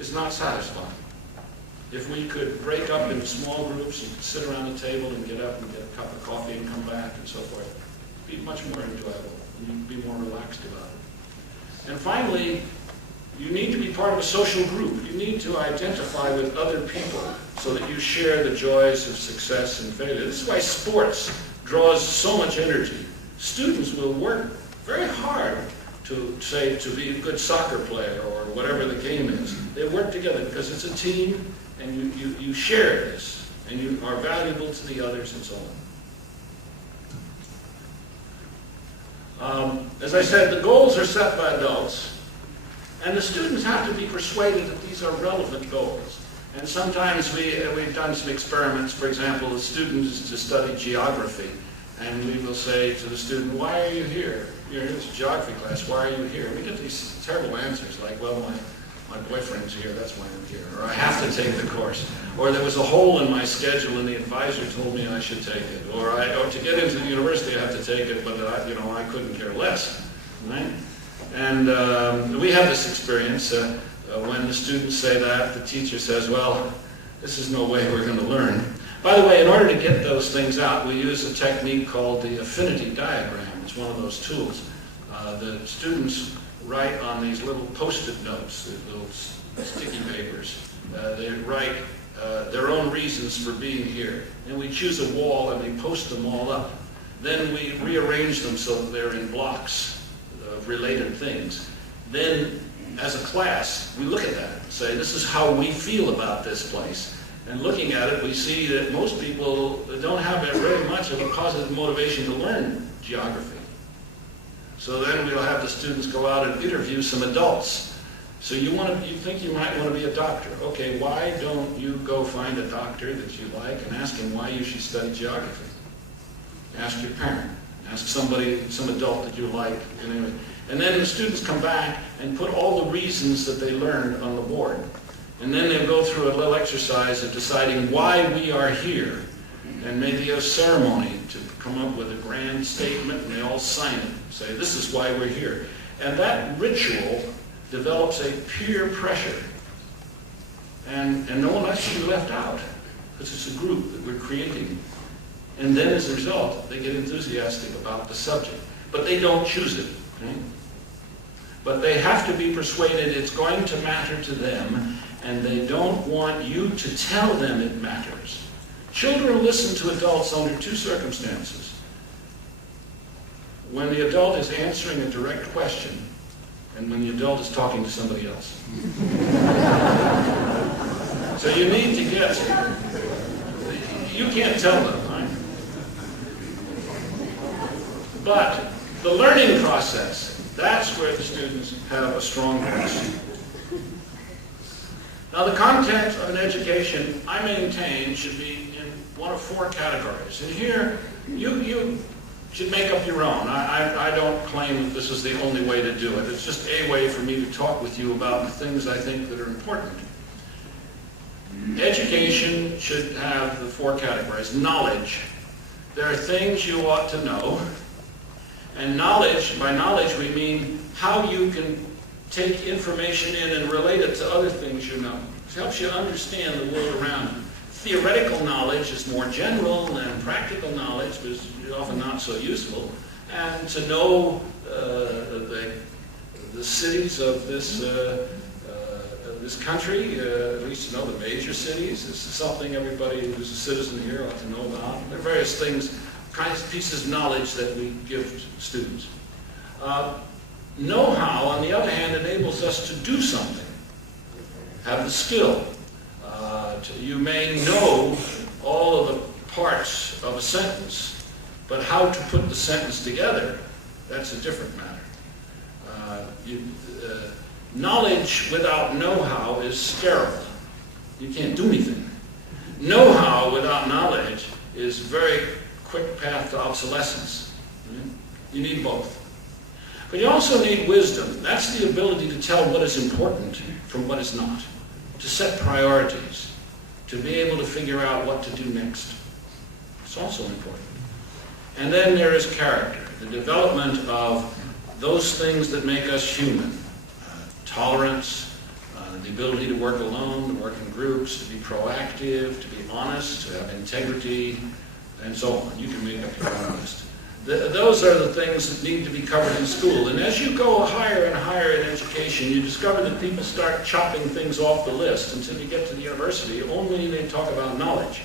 is not satisfying. If we could break up into small groups, you could sit around the table and get up and get a cup of coffee and come back and so forth, it'd be much more enjoyable. You'd be more relaxed about it. And finally, you need to be part of a social group. You need to identify with other people so that you share the joys of success and failure. This is why sports draws so much energy. Students will work very hard to be a good soccer player or whatever the game is. They work together because it's a team, and you share this, and you are valuable to the others and so on. As I said, the goals are set by adults, and the students have to be persuaded that these are relevant goals. And sometimes we've done some experiments. For example, the student is to study geography, and we will say to the student, why are you here? You're in this geography class, why are you here? And we get these terrible answers like, well, my boyfriend's here, that's why I'm here. Or I have to take the course. Or there was a hole in my schedule and the advisor told me I should take it. Or to get into the university I have to take it, but I couldn't care less. Right? And we have this experience when the students say that, the teacher says, well, this is no way we're going to learn. By the way, in order to get those things out, we use a technique called the affinity diagram. It's one of those tools. The students write on these little post-it notes, these little sticky papers. They write their own reasons for being here. And we choose a wall and we post them all up. Then we rearrange them so that they're in blocks of related things. Then, as a class, we look at that and say, this is how we feel about this place. And looking at it, we see that most people don't have very much of a positive motivation to learn geography. So then we'll have the students go out and interview some adults. So you think you might want to be a doctor. Okay, why don't you go find a doctor that you like and ask him why you should study geography? Ask your parent. Ask somebody, some adult that you like. And then the students come back and put all the reasons that they learned on the board. And then they'll go through a little exercise of deciding why we are here. And maybe a ceremony to come up with a grand statement, and they all sign it. Say, this is why we're here. And that ritual develops a peer pressure. And no one likes to be left out, because it's a group that we're creating. And then as a result, they get enthusiastic about the subject. But they don't choose it. Okay? But they have to be persuaded it's going to matter to them, and they don't want you to tell them it matters. Children listen to adults under two circumstances. When the adult is answering a direct question, and when the adult is talking to somebody else. So you need to get, you can't tell them, right? But the learning process, that's where the students have a strong voice. Now the content of an education, I maintain, should be in one of four categories. And here, you should make up your own. I don't claim that this is the only way to do it. It's just a way for me to talk with you about the things I think that are important. Education should have the four categories. Knowledge. There are things you ought to know. And knowledge, by knowledge we mean how you can take information in and relate it to other things you know. It helps you understand the world around you. Theoretical knowledge is more general than practical knowledge, but is often not so useful. And to know the cities of this country, at least to know the major cities, this is something everybody who's a citizen here ought to know about. There are various things, kinds of pieces of knowledge that we give students. Know-how, on the other hand, enables us to do something, have the skill. You may know all of the parts of a sentence, but how to put the sentence together, that's a different matter. Knowledge without know-how is sterile. You can't do anything. Know-how without knowledge is a very quick path to obsolescence. You need both. But you also need wisdom. That's the ability to tell what is important from what is not, to set priorities, to be able to figure out what to do next. It's also important. And then there is character, the development of those things that make us human. Tolerance, The ability to work alone, to work in groups, to be proactive, to be honest, to have integrity, and so on. You can make up your own list. Those are the things that need to be covered in school. And as you go higher and higher in education, you discover that people start chopping things off the list until you get to the university. Only they talk about knowledge.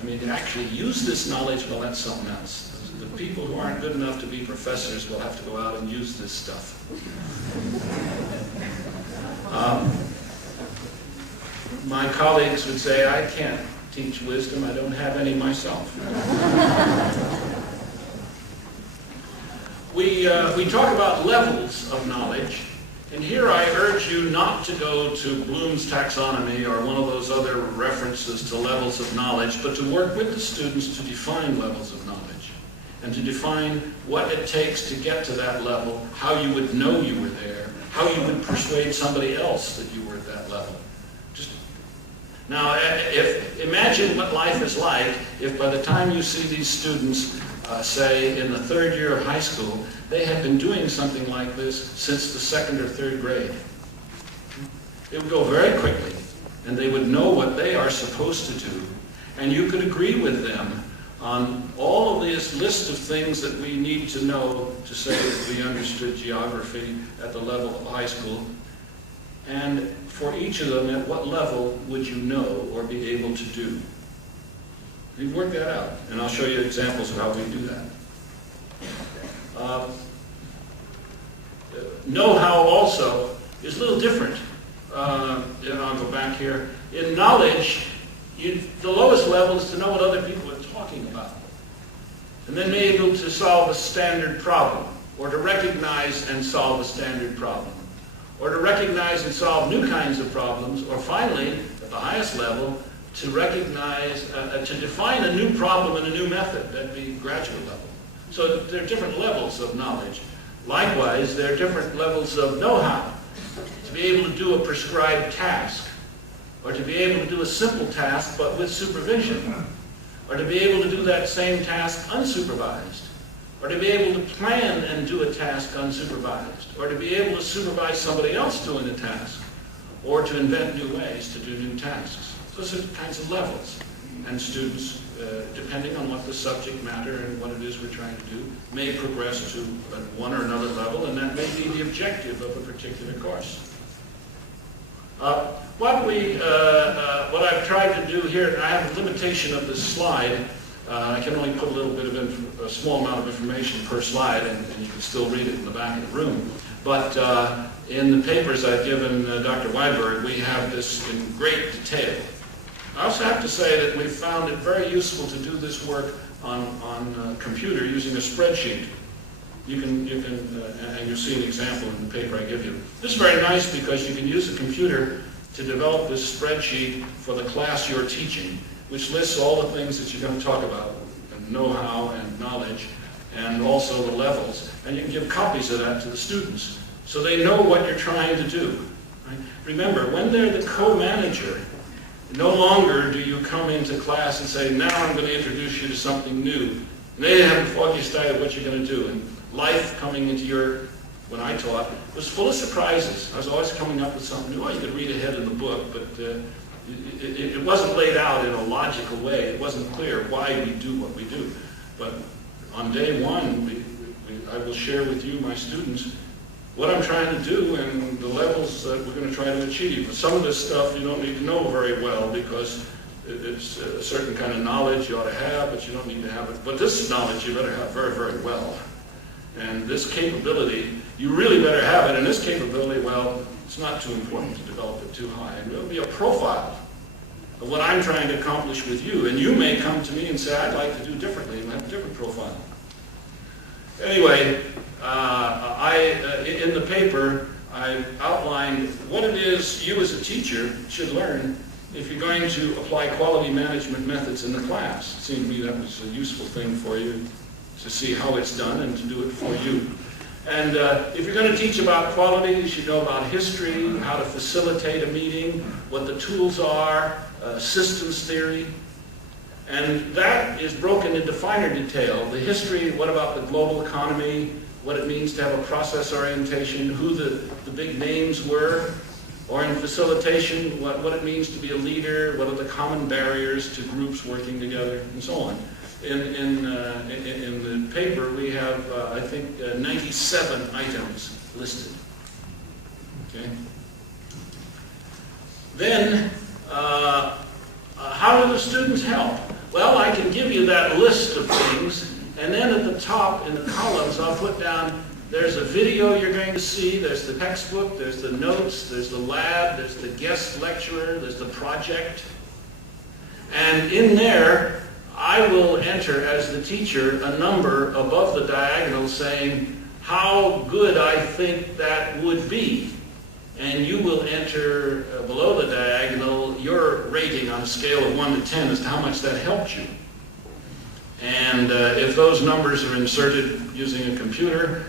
I mean, to actually use this knowledge, well, that's something else. The people who aren't good enough to be professors will have to go out and use this stuff. My colleagues would say, I can't teach wisdom, I don't have any myself. We talk about levels of knowledge, and here I urge you not to go to Bloom's taxonomy or one of those other references to levels of knowledge, but to work with the students to define levels of knowledge, and to define what it takes to get to that level, how you would know you were there, how you would persuade somebody else that you were at that level. Now, imagine what life is like if by the time you see these students, say in the third year of high school, they had been doing something like this since the second or third grade. It would go very quickly, and they would know what they are supposed to do, and you could agree with them on all of this list of things that we need to know to say that we understood geography at the level of high school. And for each of them, at what level would you know or be able to do? You work that out, and I'll show you examples of how we do that. Know-how also is a little different. I'll go back here. In knowledge, the lowest level is to know what other people are talking about, and then be able to solve a standard problem, or to recognize and solve a standard problem, or to recognize and solve new kinds of problems, or finally, at the highest level, to recognize, to define a new problem and a new method. That'd be graduate level. So there are different levels of knowledge. Likewise, there are different levels of know-how. To be able to do a prescribed task, or to be able to do a simple task but with supervision, or to be able to do that same task unsupervised, or to be able to plan and do a task unsupervised, or to be able to supervise somebody else doing the task, or to invent new ways to do new tasks. Those are kinds of levels. And students, depending on what the subject matter and what it is we're trying to do, may progress to one or another level, and that may be the objective of a particular course. What I've tried to do here, and I have a limitation of this slide. I can only put a small amount of information per slide, and you can still read it in the back of the room. But in the papers I've given Dr. Weiberg, we have this in great detail. I also have to say that we've found it very useful to do this work on computer using a spreadsheet. You can, and you'll see an example in the paper I give you. This is very nice because you can use a computer to develop this spreadsheet for the class you're teaching, which lists all the things that you're going to talk about, and know-how and knowledge, and also the levels. And you can give copies of that to the students so they know what you're trying to do. Right? Remember, when they're the co-manager, no longer do you come into class and say, now I'm going to introduce you to something new. And they have a foggiest idea of what you're going to do. And life coming into when I taught, was full of surprises. I was always coming up with something new. Oh, you could read ahead in the book, but it wasn't laid out in a logical way. It wasn't clear why we do what we do. But on day one, I will share with you, my students, what I'm trying to do and the levels that we're going to try to achieve. But some of this stuff you don't need to know very well because it's a certain kind of knowledge you ought to have, but you don't need to have it. But this knowledge you better have very, very well. And this capability, you really better have it. And this capability, well, it's not too important to develop it too high. And it'll be a profile of what I'm trying to accomplish with you. And you may come to me and say, I'd like to do differently, and have a different profile. Anyway, in the paper, I outlined what it is you as a teacher should learn if you're going to apply quality management methods in the class. It seemed to me that was a useful thing for you to see how it's done and to do it for you. And if you're going to teach about quality, you should know about history, how to facilitate a meeting, what the tools are, systems theory. And that is broken into finer detail. The history, what about the global economy, what it means to have a process orientation, who the big names were, Or in facilitation, what it means to be a leader, what are the common barriers to groups working together, and so on. In the paper, we have, I think, 97 items listed. Okay. Then, how do the students help? Well, I can give you that list of things, and then at the top in the columns, I'll put down, there's a video you're going to see, there's the textbook, there's the notes, there's the lab, there's the guest lecturer, there's the project. And in there, I will enter as the teacher a number above the diagonal saying how good I think that would be. And you will enter below the diagonal your rating on a scale of 1 to 10 as to how much that helped you. And if those numbers are inserted using a computer,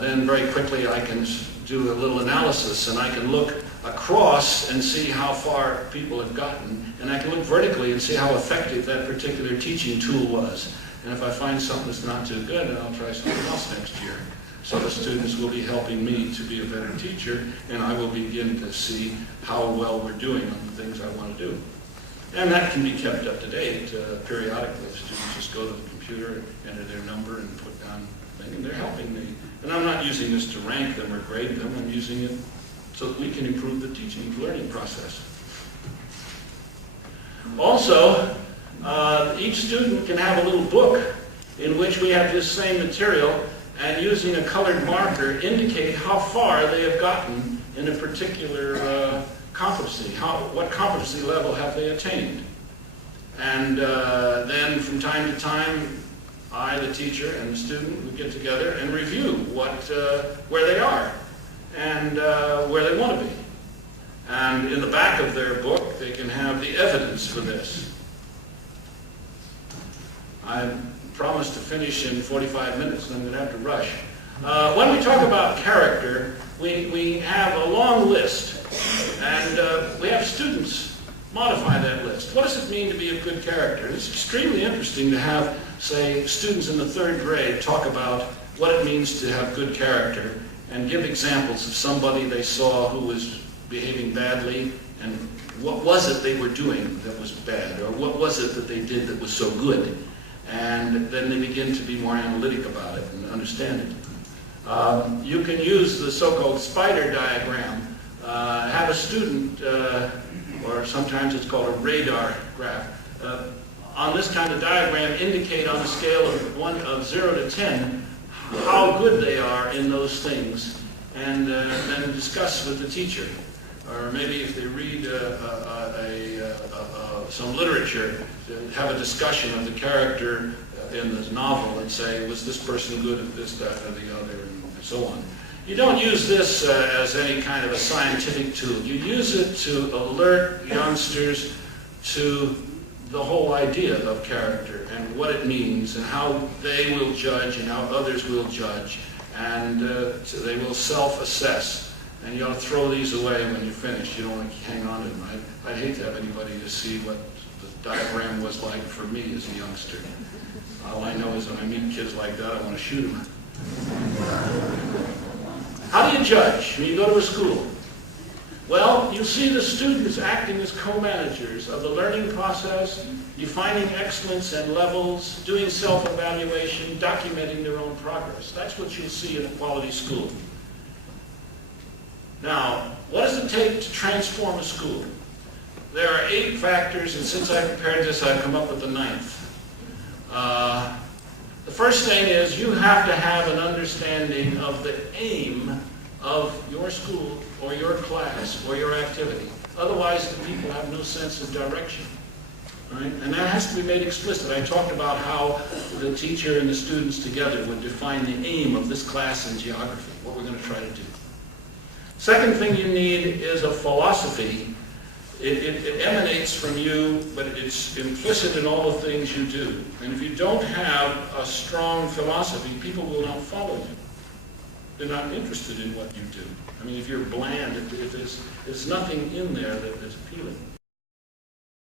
then very quickly I can do a little analysis, and I can look across and see how far people have gotten, and I can look vertically and see how effective that particular teaching tool was. And if I find something that's not too good, then I'll try something else next year. So the students will be helping me to be a better teacher, and I will begin to see how well we're doing on the things I want to do. And that can be kept up to date periodically. The students just go to the computer, enter their number, and put down a thing, and they're helping me. And I'm not using this to rank them or grade them. I'm using it so that we can improve the teaching learning process. Also, each student can have a little book in which we have this same material, and using a colored marker indicate how far they have gotten in a particular competency. What competency level have they attained? And then from time to time, I, the teacher, and the student would get together and review where they are and where they want to be. And in the back of their book, they can have the evidence for this. I promised to finish in 45 minutes, and I'm going to have to rush. When we talk about character, we have a long list, and we have students modify that list. What does it mean to be a good character? It's extremely interesting to have, say, students in the 3rd grade talk about what it means to have good character and give examples of somebody they saw who was behaving badly, and what was it they were doing that was bad, or what was it that they did that was so good. And then they begin to be more analytic about it and understand it. You can use the so-called spider diagram. Have a student, or sometimes it's called a radar graph, on this kind of diagram indicate on a scale of 0 to 10 how good they are in those things, and then discuss with the teacher. Or maybe if they read some literature, have a discussion of the character in this novel and say, was this person good at this, that, or the other, and so on. You don't use this as any kind of a scientific tool. You use it to alert youngsters to the whole idea of character and what it means and how they will judge and how others will judge, and so they will self-assess. And you ought to throw these away when you're finished. You don't want to hang on to them. I'd hate to have anybody to see what the diagram was like for me as a youngster. All I know is when I meet kids like that, I want to shoot them. How do you judge when you go to a school? Well, you see the students acting as co-managers of the learning process, defining excellence and levels, doing self-evaluation, documenting their own progress. That's what you'll see in a quality school. Now, what does it take to transform a school? There are 8 factors, and since I prepared this, I've come up with the 9th. The first thing is you have to have an understanding of the aim of your school or your class or your activity. Otherwise, the people have no sense of direction. Right? And that has to be made explicit. I talked about how the teacher and the students together would define the aim of this class in geography, what we're going to try to do. Second thing you need is a philosophy. It emanates from you, but it's implicit in all the things you do. And if you don't have a strong philosophy, people will not follow you. They're not interested in what you do. I mean, if you're bland, if there's nothing in there that is appealing.